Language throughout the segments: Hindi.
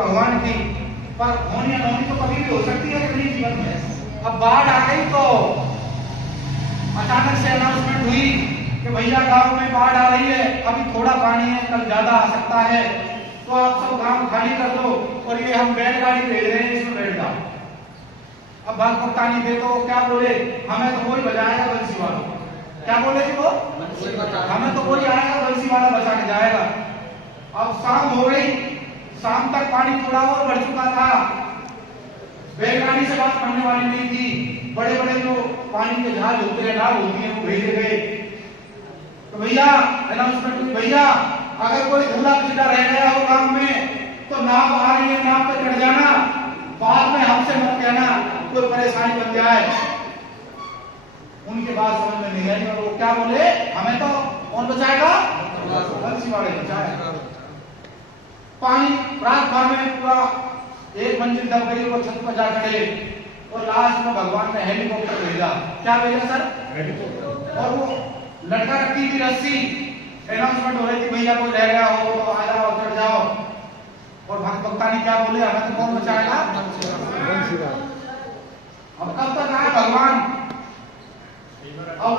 भगवान की, पर होनी अनहोनी तो कभी भी हो सकती है कि नहीं जीवन में। अब बाढ़ आ गई तो अचानक से अनाउंसमेंट हुई कि भैया गांव में बाढ़ आ रही है, अभी थोड़ा पानी है, कल ज्यादा आ सकता है, तो आप सब गांव खाली कर दो और ये हम बैलगाड़ी भेज रहे हैं, इसमें बैठ जाओ। अब भाग कप्तानी दे तो क्या बोले, हमें तो कोई बजाएगा बंसी वाला। क्या बोले जी वो, हमें तो कोई आएगा बंसी वाला बचा के जाएगा। अब शाम हो गई, शाम तक पानी थोड़ा और बढ़ चुका था, बैलगाड़ी से बात करने वाली नहीं थी, बड़े बड़े जो पानी के जहाज होते हैं, नाव होती है, वो भेजे गए। तो भैया अनाउंसमेंट हुई, भैया अगर कोई धूला पिछड़ा रह गया हो गांव में तो नाव आ रही है, नाव पे चढ़ जाना, बाद में हमसे मत कहना कोई परेशानी बन जाए। उनके बात समझ में नहीं आई और वो क्या बोले, हमें तो कौन बचाएगा, बंसी वाले बचाएगा। पानी रात भर में पूरा एक मंजिल दब गई, वो छत पर जा चढ़े और लास्ट में भगवान ने हेलीकॉप्टर भेजा। क्या भेजा सर, हेलीकॉप्टर। और वो लटका रखी थी रस्सी, अनाउंसमेंट हो रही थी भैया कोई रह गया हो तो आ जाओ, चढ़ जाओ। और भक्त भक्तानी क्या बोले, हमें तो कौन बचाएगा, अब कब तक आए भगवान। अब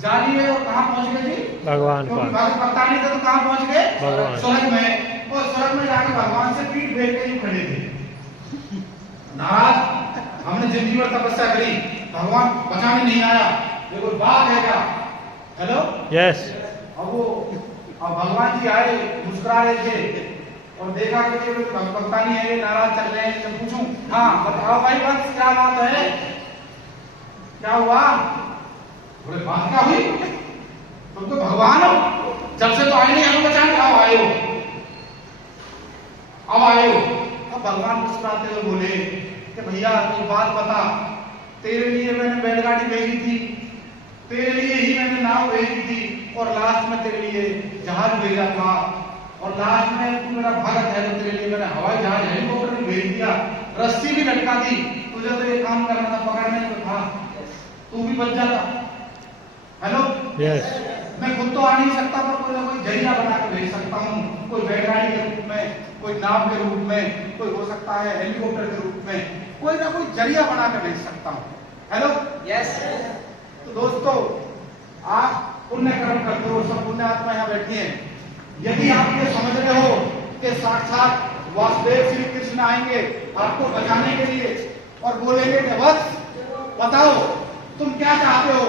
जानिए और कहाँ पहुंच गए जी, भगवान पास। भक्त भक्तानी तो कहाँ पहुंच गए, स्वर्ग में। और स्वर्ग में जाके भगवान से पीठ फेर के ही खड़े थे नाराज, हमने जिंदगी में तपस्या करी, भगवान बचाने नहीं आया, ये कोई बात है क्या। Hello, yes. अब भगवान जी आए, मुस्कुरा रहे थे और देखा कि ये भक्तानी है, ये नाराज चल रहे हैं। जब पूछूं, हाँ बताओ भाई वंश क्या बात है, क्या हुआ, बोले बात क्या हुई, तुम तो भगवान हो, जब से तो आए नहीं हमें बचाने, अब आए हो, अब आए हो। अब भगवान मुस्कुराते हुए बोले कि भैया एक बात बता, तेरे लिए मैंने बैलगाड़ी भेजी थी, तेरे लिए ही मैंने नाव भेजी थी, और लास्ट में तेरे लिए जहाज भेजा था, और लास्ट में तू मेरा भगत है तो तेरे लिए मैंने हवाई जहाज हेलीकॉप्टर भी भेज दिया, रस्सी भी लटका दी, तुझे तो ये काम करना था, पकड़ने को था, तू भी बच जाता। Hello, yes. मैं खुद तो आ नहीं सकता, पर कोई ना कोई जरिया बना के भेज सकता हूँ, कोई बैलगाड़ी के रूप में, कोई नाव के रूप में, कोई हो सकता है हेलीकॉप्टर के रूप में, कोई ना कोई जरिया बना के भेज सकता हूँ। Hello, yes. तो दोस्तों, आप पुण्य कर्म करते हो, सब पुण्य आत्मा यहाँ बैठी हैं। यदि आप ये समझ रहे हो कि साक्षात वासुदेव श्री कृष्ण आएंगे आपको बचाने के लिए और बोलेंगे कि बस बताओ तुम क्या चाहते हो,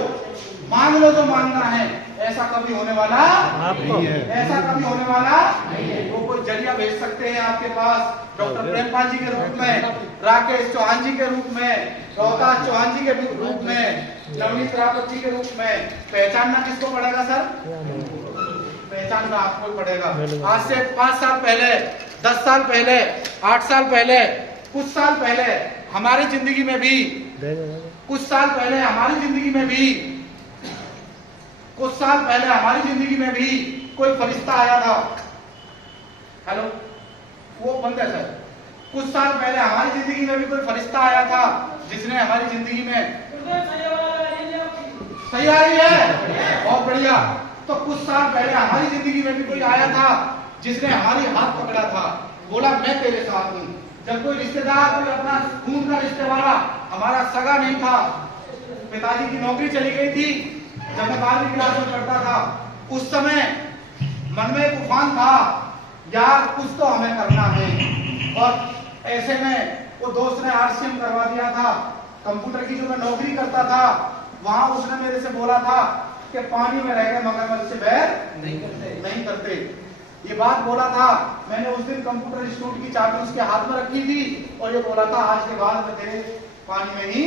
मांग लो जो मांगना है, ऐसा कभी होने वाला नहीं है, ऐसा कभी होने वाला नहीं है। वो कोई जरिया भेज सकते हैं आपके पास, डॉक्टर प्रेमपाल जी के रूप में, राकेश चौहान जी के रूप में, रोहतास चौहान जी के रूप में, नवनीत रावत जी के रूप में। पहचानना किसको पड़ेगा सर, पहचानना आपको पड़ेगा। आज से 5 साल पहले, 10 साल पहले, 8 साल पहले, कुछ साल पहले हमारी जिंदगी में भी, कुछ साल पहले हमारी जिंदगी में भी, कुछ साल पहले हमारी जिंदगी में भी कोई फरिश्ता आया था। हेलो, वो बंद है सर। कुछ साल पहले हमारी जिंदगी में भी कोई फरिश्ता आया था जिसने हमारी जिंदगी में, सही आ रही है, बहुत बढ़िया। तो कुछ साल पहले हमारी जिंदगी में भी कोई आया था जिसने हमारी हाथ पकड़ा था, बोला मैं तेरे साथ हूँ। जब कोई रिश्तेदार, कोई अपना खून का रिश्ते वाला, हमारा सगा नहीं था, पिताजी की नौकरी चली गई थी, जब मैं 12वीं क्लास में पढ़ता था, उस समय मन में एक तूफान था, यार कुछ तो हमें करना है। और ऐसे में वो दोस्त ने आरसीएम करवा दिया था, कंप्यूटर की जो मैं नौकरी करता था, वहां उसने मेरे से बोला था कि पानी में रह गए मगरमच्छ से बैर नहीं करते। ये बात बोला था, मैंने उस दिन कंप्यूटर इंस्टीट्यूट की चाबी उसके हाथ में रखी थी और ये बोला था आज के बाद मैं तेरे पानी में ही,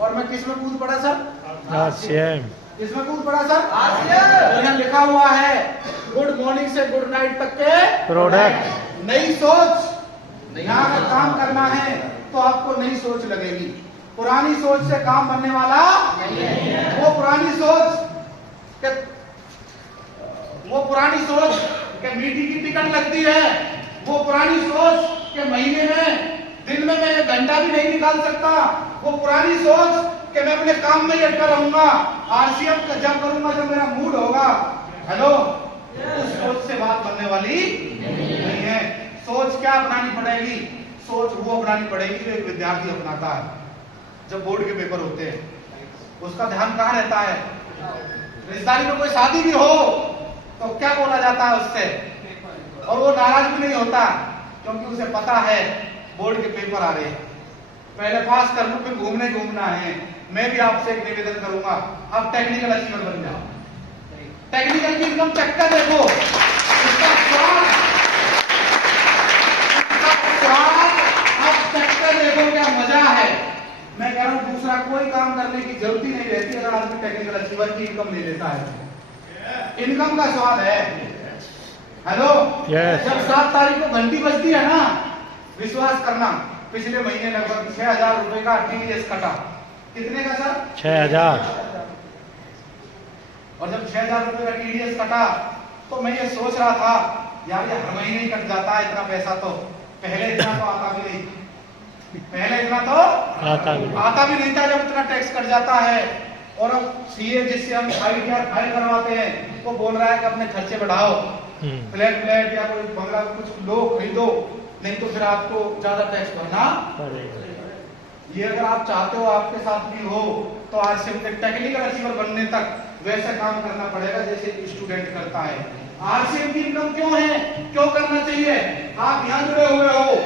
और मैं किस में कूद पड़ा सर, किस में कूद पड़ा सर, यहाँ लिखा हुआ है गुड मॉर्निंग से गुड नाइट तक के प्रोडक्ट। नई सोच, यहाँ अगर काम करना है तो आपको नई सोच लगेगी, पुरानी सोच से काम बनने वाला नहीं है। वो पुरानी सोच के मीठी की टिकट लगती है, वो पुरानी सोच के महीने में, दिन में मैं 1 घंटा भी नहीं निकाल सकता, वो पुरानी सोच कि मैं अपने काम में ही अटका रहूंगा, आरसीएम का जब करूंगा जब मेरा मूड होगा। हेलो, उस सोच से बात बनने वाली नहीं है। सोच क्या अपनानी पड़ेगी? सोच वो अपनानी पड़ेगी जो एक विद्यार्थी अपनाता है जब बोर्ड के पेपर होते हैं। उसका ध्यान कहाँ रहता है? रिश्तेदारी में कोई शादी भी हो तो क्या बोला जाता है उससे, और वो नाराज भी नहीं होता क्योंकि उसे पता है बोर्ड के पेपर आ रहे हैं, पहले पास कर लूं, फिर घूमना है। मैं भी आपसे एक निवेदन करूंगा, आप टेक्निकल अचीवर बन जाओ। टेक्निकल की इनकम चेक कर देखो, उसका स्वाद आप चेक कर देखो क्या मजा है। मैं कह रहा हूं दूसरा कोई काम करने की जरूरत ही नहीं रहती अगर आदमी टेक्निकल अचीवर की इनकम ले लेता है। इनकम का स्वाद है। हेलो, जब 7 तारीख को घंटी बजती है ना, विश्वास करना पिछले महीने लगभग 6,000 रुपए का टीडीएस कटा। कितने का सर? 6,000। और जब 6,000 रुपए का टीडीएस कटा तो मैं ये सोच रहा था यार ये हर महीने ही कट जाता है इतना पैसा, तो पहले इतना तो आता भी नहीं, पहले इतना तो आता भी नहीं था जब इतना टैक्स कट जाता है। और अब सीए जिससे हम आईटीआर फाइल करवाते हैं वो बोल रहा है कि अपने खर्चे बढ़ाओ, फ्लैट या कोई बंगला कुछ लो खरीदो, नहीं तो फिर आपको ज्यादा टैक्स भरना पड़ेगा। ये अगर आप चाहते हो आपके साथ भी हो तो आज से टेक्निकल अचीवर बनने तक वैसा काम करना पड़ेगा जैसे एक स्टूडेंट करता है। आरसीएम की इनकम क्यों है, क्यों करना चाहिए? आप यहाँ जुड़े हुए हो,